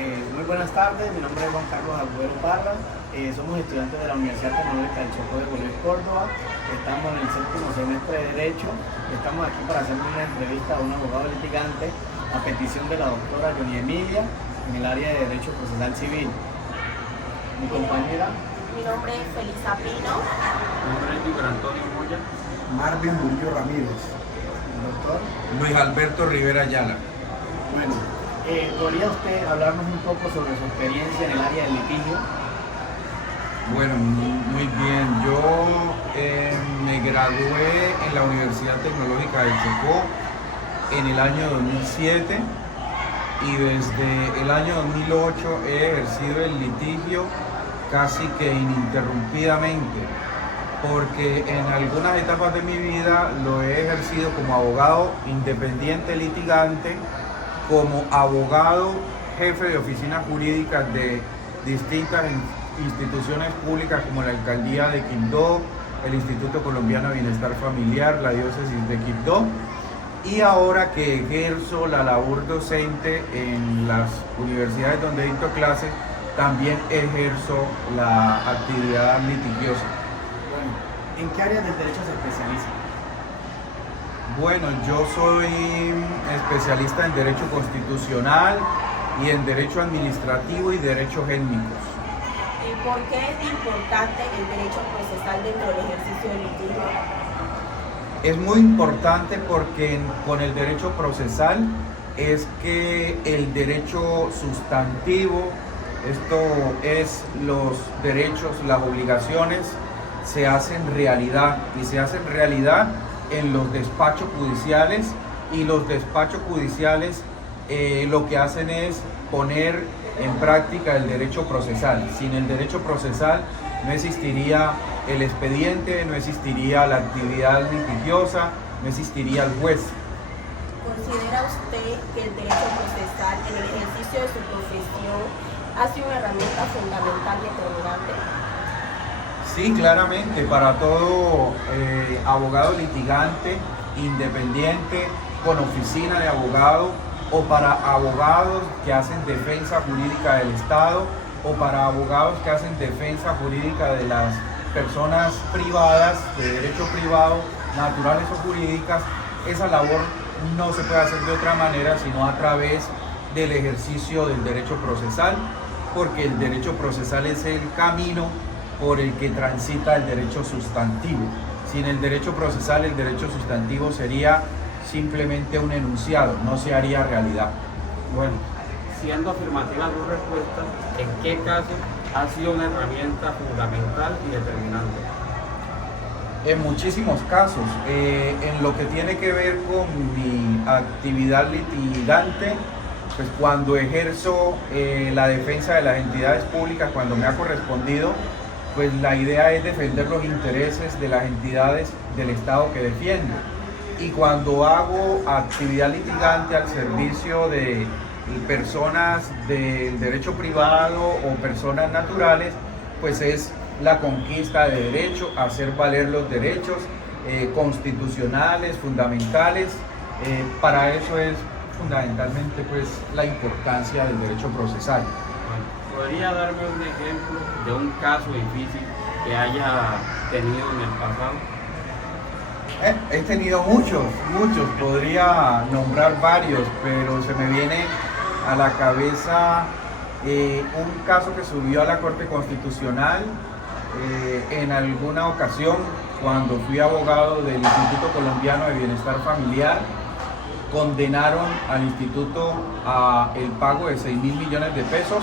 Muy buenas tardes, mi nombre es Juan Carlos Agüero Parra, somos estudiantes de la Universidad Tecnológica del Chocó de Bolívar, Córdoba, estamos en el séptimo semestre de Derecho, estamos aquí para hacer una entrevista a un abogado litigante a petición de la doctora Johnny Emilia en el área de Derecho Procesal Civil. Mi compañera. Mi nombre es Felisa Pino. Mi nombre es Víctor Antonio Moya. Marvin Murillo Ramírez. Doctor. Luis Alberto Rivera Ayala. Bueno, ¿podría usted hablarnos un poco sobre su experiencia en el área del litigio? Bueno, muy bien. Yo me gradué en la Universidad Tecnológica del Chocó en el año 2007 y desde el año 2008 he ejercido el litigio casi que ininterrumpidamente, porque en algunas etapas de mi vida lo he ejercido como abogado independiente litigante, como abogado jefe de oficinas jurídicas de distintas instituciones públicas como la Alcaldía de Quibdó, el Instituto Colombiano de Bienestar Familiar, la Diócesis de Quibdó, y ahora que ejerzo la labor docente en las universidades donde dicto clases, también ejerzo la actividad litigiosa. Bueno, ¿en qué áreas del derecho se especializa? Bueno, yo soy especialista en Derecho Constitucional y en Derecho Administrativo y Derechos Étnicos. ¿Y por qué es importante el derecho procesal dentro del ejercicio del litigio? Es muy importante porque con el derecho procesal es que el derecho sustantivo, esto es los derechos, las obligaciones, se hacen realidad y se hacen realidad en los despachos judiciales, y los despachos judiciales lo que hacen es poner en práctica el derecho procesal. Sin el derecho procesal no existiría el expediente, no existiría la actividad litigiosa, no existiría el juez. ¿Considera usted que el derecho procesal en el ejercicio de su profesión ha sido una herramienta fundamental y determinante? Sí, claramente, para todo abogado litigante, independiente, con oficina de abogado, o para abogados que hacen defensa jurídica del Estado, o para abogados que hacen defensa jurídica de las personas privadas, de derecho privado, naturales o jurídicas, esa labor no se puede hacer de otra manera sino a través del ejercicio del derecho procesal, porque el derecho procesal es el camino por el que transita el derecho sustantivo. Sin el derecho procesal, el derecho sustantivo sería simplemente un enunciado, no se haría realidad. Bueno, siendo afirmativa tu respuesta, ¿en qué caso ha sido una herramienta fundamental y determinante? En muchísimos casos, en lo que tiene que ver con mi actividad litigante, pues cuando ejerzo la defensa de las entidades públicas, cuando me ha correspondido, pues la idea es defender los intereses de las entidades del Estado que defiendo. Y cuando hago actividad litigante al servicio de personas del derecho privado o personas naturales, pues es la conquista de derechos, hacer valer los derechos constitucionales, fundamentales. Para eso es fundamentalmente pues la importancia del derecho procesal. ¿Podría darme un ejemplo de un caso difícil que haya tenido en el pasado? He tenido muchos, podría nombrar varios, pero se me viene a la cabeza un caso que subió a la Corte Constitucional en alguna ocasión cuando fui abogado del Instituto Colombiano de Bienestar Familiar. Condenaron al instituto a el pago de 6.000 millones de pesos.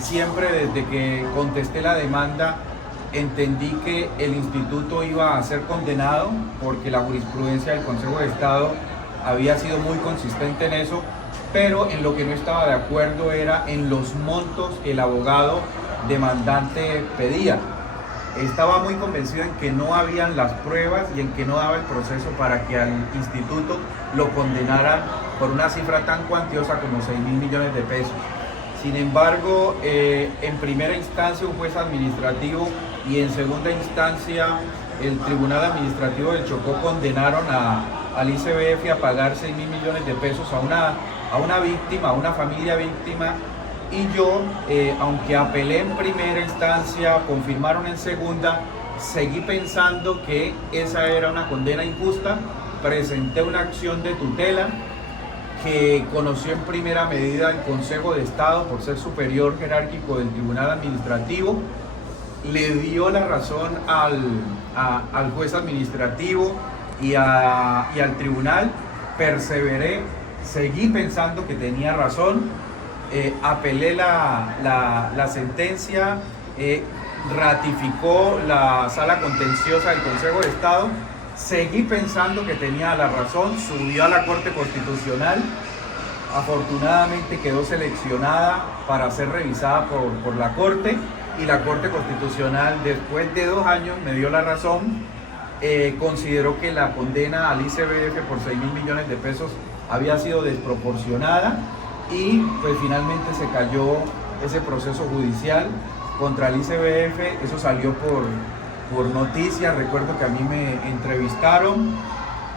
Siempre desde que contesté la demanda entendí que el instituto iba a ser condenado porque la jurisprudencia del Consejo de Estado había sido muy consistente en eso, pero en lo que no estaba de acuerdo era en los montos que el abogado demandante pedía. Estaba muy convencido en que no habían las pruebas y en que no daba el proceso para que al instituto lo condenaran por una cifra tan cuantiosa como 6.000 millones de pesos. Sin embargo, en primera instancia un juez administrativo y en segunda instancia el Tribunal Administrativo del Chocó condenaron al ICBF a pagar 6.000 millones de pesos a una a una víctima, a una familia víctima, y yo, aunque apelé en primera instancia, confirmaron en segunda, seguí pensando que esa era una condena injusta, presenté una acción de tutela que conoció en primera medida el Consejo de Estado por ser superior jerárquico del Tribunal Administrativo, le dio la razón al juez administrativo y al tribunal, perseveré, seguí pensando que tenía razón, apelé la sentencia, ratificó la sala contenciosa del Consejo de Estado, seguí pensando que tenía la razón, subió a la Corte Constitucional, afortunadamente quedó seleccionada para ser revisada por la Corte, y la Corte Constitucional, después de 2 años, me dio la razón, consideró que la condena al ICBF por 6.000 millones de pesos había sido desproporcionada, y pues finalmente se cayó ese proceso judicial contra el ICBF. Eso salió por noticias, recuerdo que a mí me entrevistaron,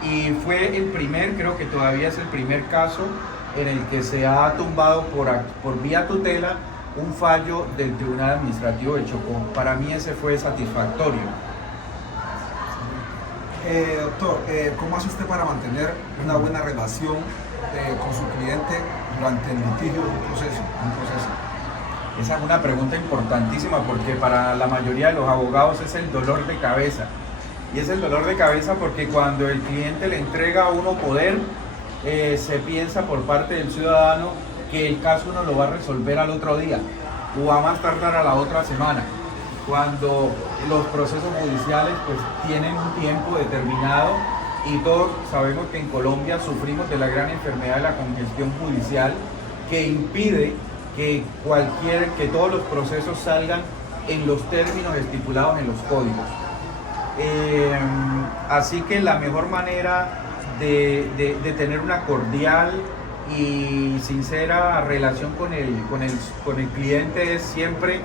y fue el primer, creo que todavía es el primer caso en el que se ha tumbado por vía tutela un fallo del Tribunal Administrativo de Chocó. Para mí ese fue satisfactorio. Doctor, ¿cómo hace usted para mantener una buena relación con su cliente durante el litigio de un proceso? Esa es una pregunta importantísima, porque para la mayoría de los abogados es el dolor de cabeza. Y es el dolor de cabeza porque cuando el cliente le entrega a uno poder, se piensa por parte del ciudadano que el caso uno lo va a resolver al otro día o a más tardar a la otra semana, cuando los procesos judiciales pues tienen un tiempo determinado, y todos sabemos que en Colombia sufrimos de la gran enfermedad de la congestión judicial, que impide que todos los procesos salgan en los términos estipulados en los códigos. Así que la mejor manera de tener una cordial y sincera relación con el cliente es siempre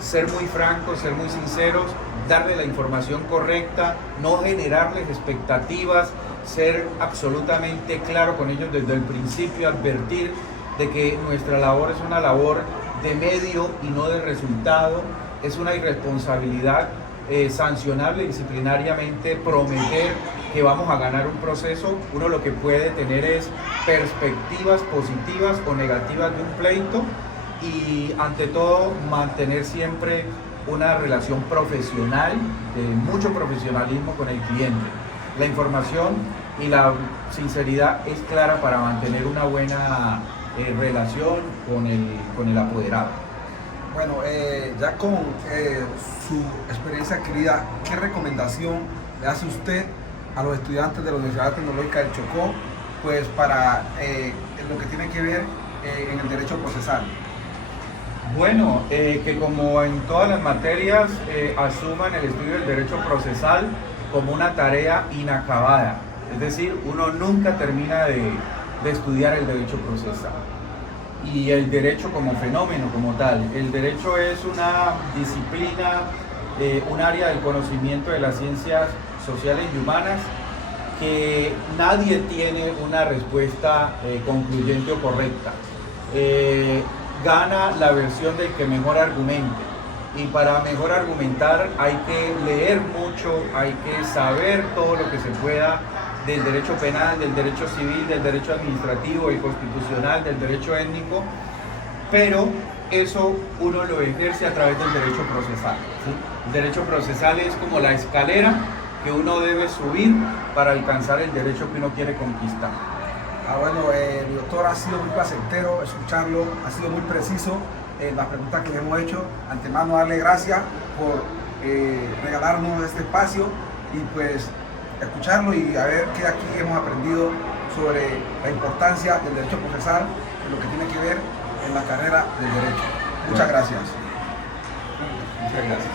ser muy francos, ser muy sinceros, darle la información correcta, no generarles expectativas, ser absolutamente claro con ellos desde el principio, advertir de que nuestra labor es una labor de medio y no de resultado. Es una irresponsabilidad sancionable disciplinariamente prometer que vamos a ganar un proceso. Uno lo que puede tener es perspectivas positivas o negativas de un pleito, y ante todo mantener siempre una relación profesional, de mucho profesionalismo con el cliente. La información y la sinceridad es clara para mantener una buena relación con el apoderado. Bueno, ya con su experiencia adquirida, ¿qué recomendación le hace usted a los estudiantes de la Universidad Tecnológica del Chocó, pues para lo que tiene que ver en el derecho procesal? Bueno, que como en todas las materias asuman el estudio del derecho procesal como una tarea inacabada. Es decir, uno nunca termina de estudiar el derecho procesal y el derecho como fenómeno, como tal. El derecho es una disciplina, un área del conocimiento de las ciencias sociales y humanas que nadie tiene una respuesta concluyente o correcta. Gana la versión del que mejor argumente, y para mejor argumentar hay que leer mucho, hay que saber todo lo que se pueda del derecho penal, del derecho civil, del derecho administrativo, del constitucional, del derecho étnico, pero eso uno lo ejerce a través del derecho procesal, ¿sí? El derecho procesal es como la escalera que uno debe subir para alcanzar el derecho que uno quiere conquistar. Bueno, el doctor, ha sido muy placentero escucharlo, ha sido muy preciso en las preguntas que le hemos hecho. Antemano, darle gracias por regalarnos este espacio y pues escucharlo y a ver qué aquí hemos aprendido sobre la importancia del derecho procesal en lo que tiene que ver en la carrera del derecho. Muchas gracias. Muchas gracias.